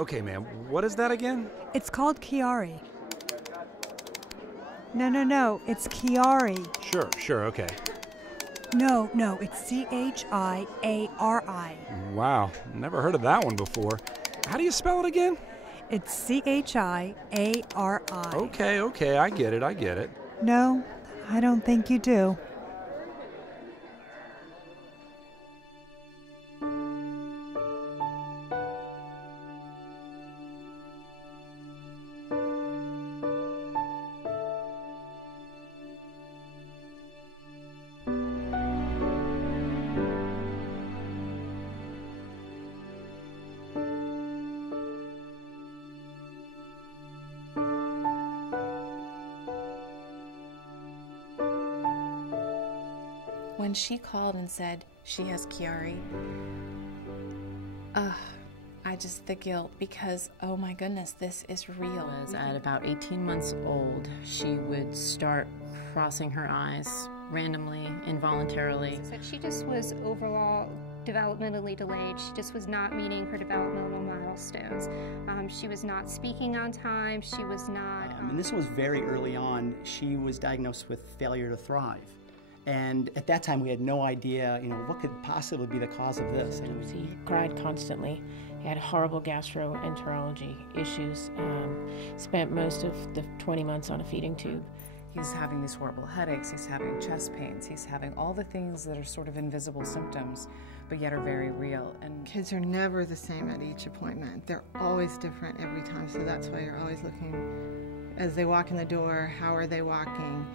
Okay, ma'am, what is that again? It's called Chiari. No, it's Chiari. Sure, okay. No, it's Chiari. Wow, never heard of that one before. How do you spell it again? It's Chiari. Okay, I get it. No, I don't think you do. When she called and said she has Chiari, the guilt, because, oh my goodness, this is real. At about 18 months old, she would start crossing her eyes randomly, involuntarily. She just was overall developmentally delayed. She just was not meeting her developmental milestones. She was not speaking on time. She was not... And this was very early on. She was diagnosed with failure to thrive. And at that time, we had no idea, what could possibly be the cause of this. He cried constantly. He had horrible gastroenterology issues. Spent most of the 20 months on a feeding tube. He's having these horrible headaches, he's having chest pains, he's having all the things that are sort of invisible symptoms, but yet are very real. And kids are never the same at each appointment. They're always different every time, so that's why you're always looking as they walk in the door, how are they walking,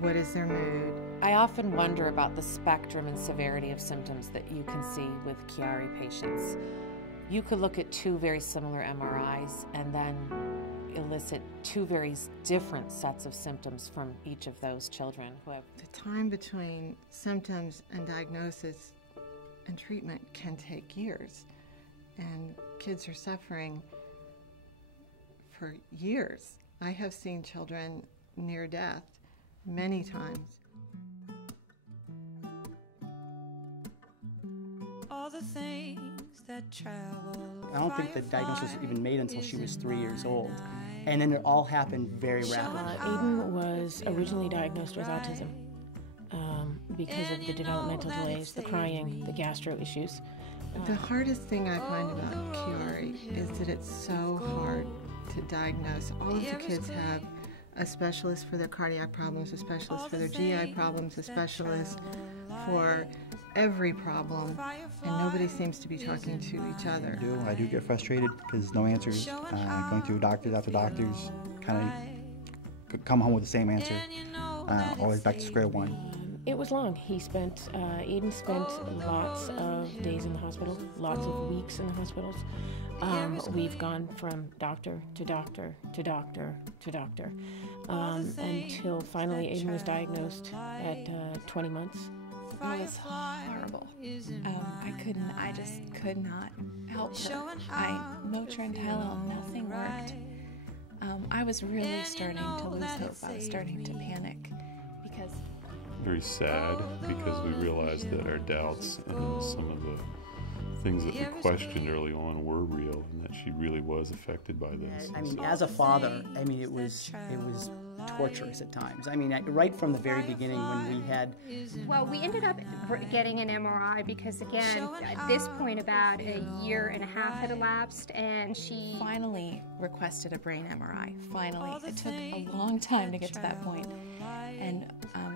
what is their mood. I often wonder about the spectrum and severity of symptoms that you can see with Chiari patients. You could look at two very similar MRIs and then elicit two very different sets of symptoms from each of those children who have... The time between symptoms and diagnosis and treatment can take years, and kids are suffering for years. I have seen children near death many times. All the things that travel. I don't think the diagnosis was even made until she was 3 years old. And then it all happened very rapidly. Aiden was originally diagnosed with autism because of the developmental delays, the crying, the gastro issues. The hardest thing I find about Chiari is that it's so hard to diagnose. All of the kids have a specialist for their cardiac problems, a specialist for their GI problems, a specialist for every problem, and nobody seems to be talking to each other. I do get frustrated because no answers. Going through doctors after doctors, kind of come home with the same answer, always back to square one. It was long. Aiden spent lots of days in the hospital, lots of weeks in the hospitals. We've gone from doctor to doctor to doctor to doctor until finally Aiden was diagnosed at 20 months. It was horrible. I just could not help her. I Motrin and Tylenol, nothing worked. I was really starting to lose hope. I was starting to panic because... Very sad because we realized that our doubts and some of the things that we questioned early on were real, and that she really was affected by this. I mean, as a father, it was torturous at times. Right from the very beginning when we had... Well, we ended up getting an MRI because, again, at this point about a year and a half had elapsed, and she finally requested a brain MRI. Finally. It took a long time to get to that point. And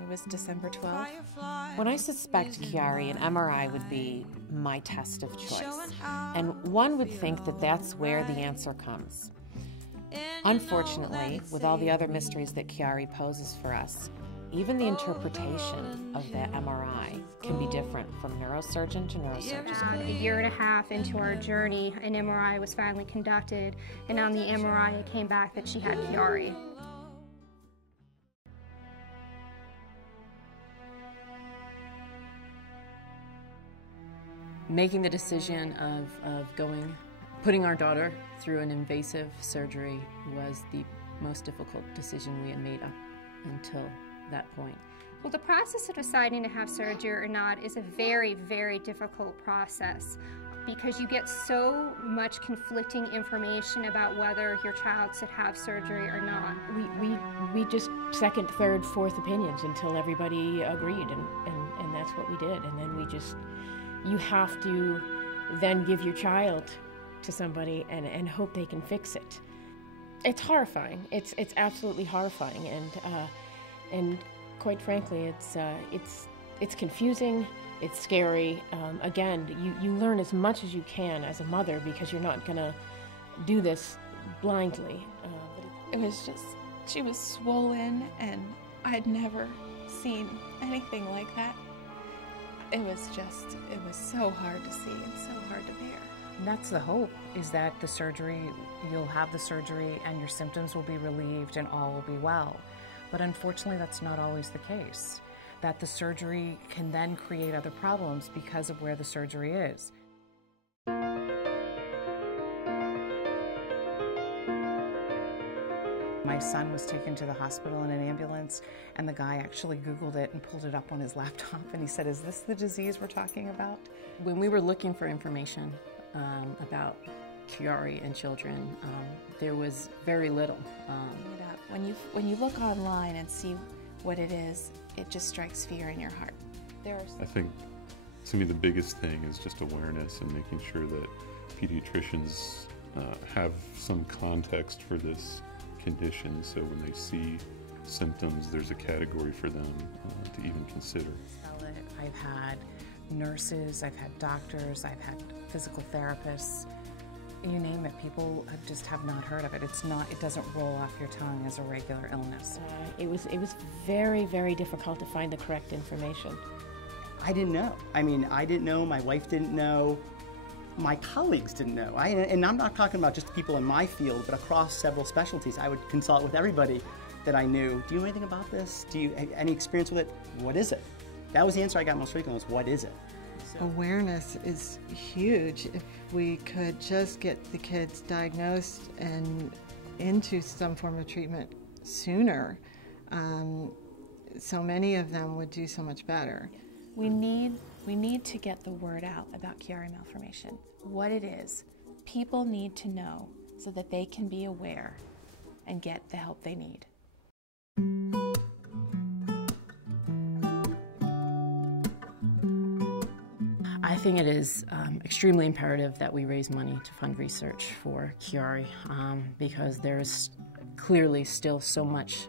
it was December 12th. When I suspect Chiari, an MRI would be my test of choice. And one would think that that's where the answer comes. Unfortunately, with all the other mysteries that Chiari poses for us, even the interpretation of that MRI can be different from neurosurgeon to neurosurgeon. A year and a half into our journey, an MRI was finally conducted, and on the MRI it came back that she had Chiari. Making the decision of putting our daughter through an invasive surgery was the most difficult decision we had made up until that point. Well, the process of deciding to have surgery or not is a very, very difficult process. because you get so much conflicting information about whether your child should have surgery or not. We just second, third, fourth opinions until everybody agreed, and that's what we did. And then you have to then give your child to somebody and hope they can fix it. It's horrifying. It's absolutely horrifying, and quite frankly, it's confusing. It's scary. Again, you learn as much as you can as a mother because you're not gonna do this blindly. It was just, she was swollen, and I'd never seen anything like that. It was so hard to see and so hard to bear. That's the hope, is that you'll have the surgery and your symptoms will be relieved and all will be well. But unfortunately, that's not always the case. That the surgery can then create other problems because of where the surgery is. My son was taken to the hospital in an ambulance, and the guy actually Googled it and pulled it up on his laptop, and he said, "Is this the disease we're talking about?" When we were looking for information about Chiari and children, there was very little. When you look online and see what it is, it just strikes fear in your heart. I think, to me, the biggest thing is just awareness and making sure that pediatricians have some context for this condition, so when they see symptoms, there's a category for them to even consider. I've had nurses, I've had doctors, I've had physical therapists. You name it, people have not heard of it. It doesn't roll off your tongue as a regular illness. It was very, very difficult to find the correct information. I didn't know. I mean, I didn't know, my wife didn't know, my colleagues didn't know. And I'm not talking about just people in my field, but across several specialties. I would consult with everybody that I knew. Do you know anything about this? Do you have any experience with it? What is it? That was the answer I got most frequently, was what is it? Awareness is huge. If we could just get the kids diagnosed and into some form of treatment sooner, so many of them would do so much better. We need to get the word out about Chiari malformation, what it is. People need to know so that they can be aware and get the help they need. I think it is extremely imperative that we raise money to fund research for Chiari because there's clearly still so much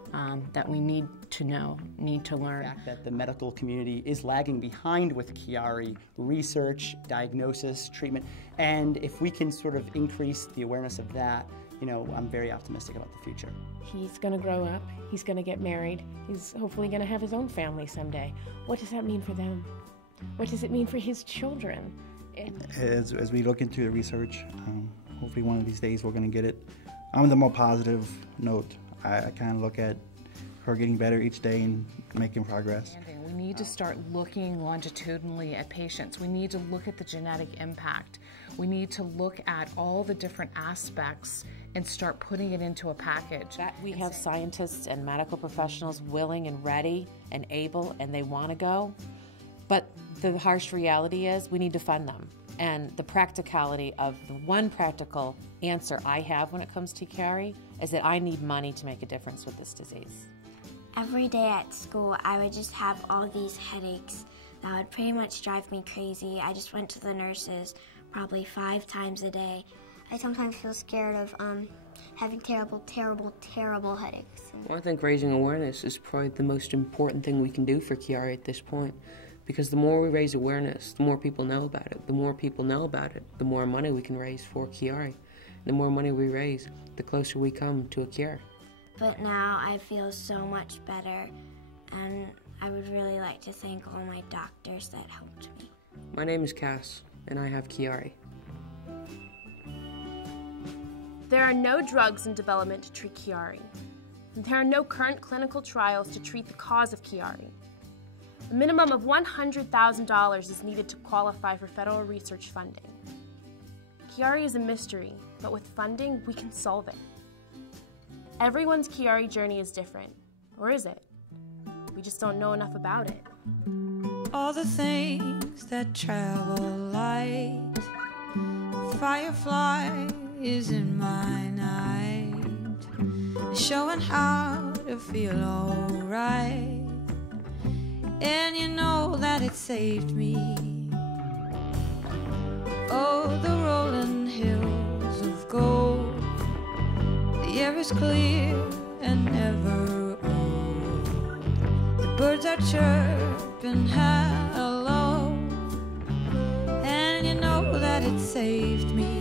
that we need to know, need to learn. The fact that the medical community is lagging behind with Chiari research, diagnosis, treatment, and if we can sort of increase the awareness of that, you know, I'm very optimistic about the future. He's going to grow up, he's going to get married, he's hopefully going to have his own family someday. What does that mean for them? What does it mean for his children? As we look into the research, hopefully one of these days we're going to get it. On the more positive note, I kind of look at her getting better each day and making progress. We need to start looking longitudinally at patients. We need to look at the genetic impact. We need to look at all the different aspects and start putting it into a package. We have scientists and medical professionals willing and ready and able, and they want to go. But the harsh reality is we need to fund them. And the practicality of the one practical answer I have when it comes to Chiari is that I need money to make a difference with this disease. Every day at school, I would just have all these headaches that would pretty much drive me crazy. I just went to the nurses probably 5 times a day. I sometimes feel scared of having terrible, terrible, terrible headaches. Well, I think raising awareness is probably the most important thing we can do for Chiari at this point. Because the more we raise awareness, the more people know about it. The more people know about it, the more money we can raise for Chiari. The more money we raise, the closer we come to a cure. But now I feel so much better, and I would really like to thank all my doctors that helped me. My name is Cass, and I have Chiari. There are no drugs in development to treat Chiari. There are no current clinical trials to treat the cause of Chiari. A minimum of $100,000 is needed to qualify for federal research funding. Chiari is a mystery, but with funding, we can solve it. Everyone's Chiari journey is different, or is it? We just don't know enough about it. All the things that travel light firefly is in my night, showing how to feel alright. And you know that it saved me. Oh, the rolling hills of gold, the air is clear and never old. The birds are chirping hello, and you know that it saved me.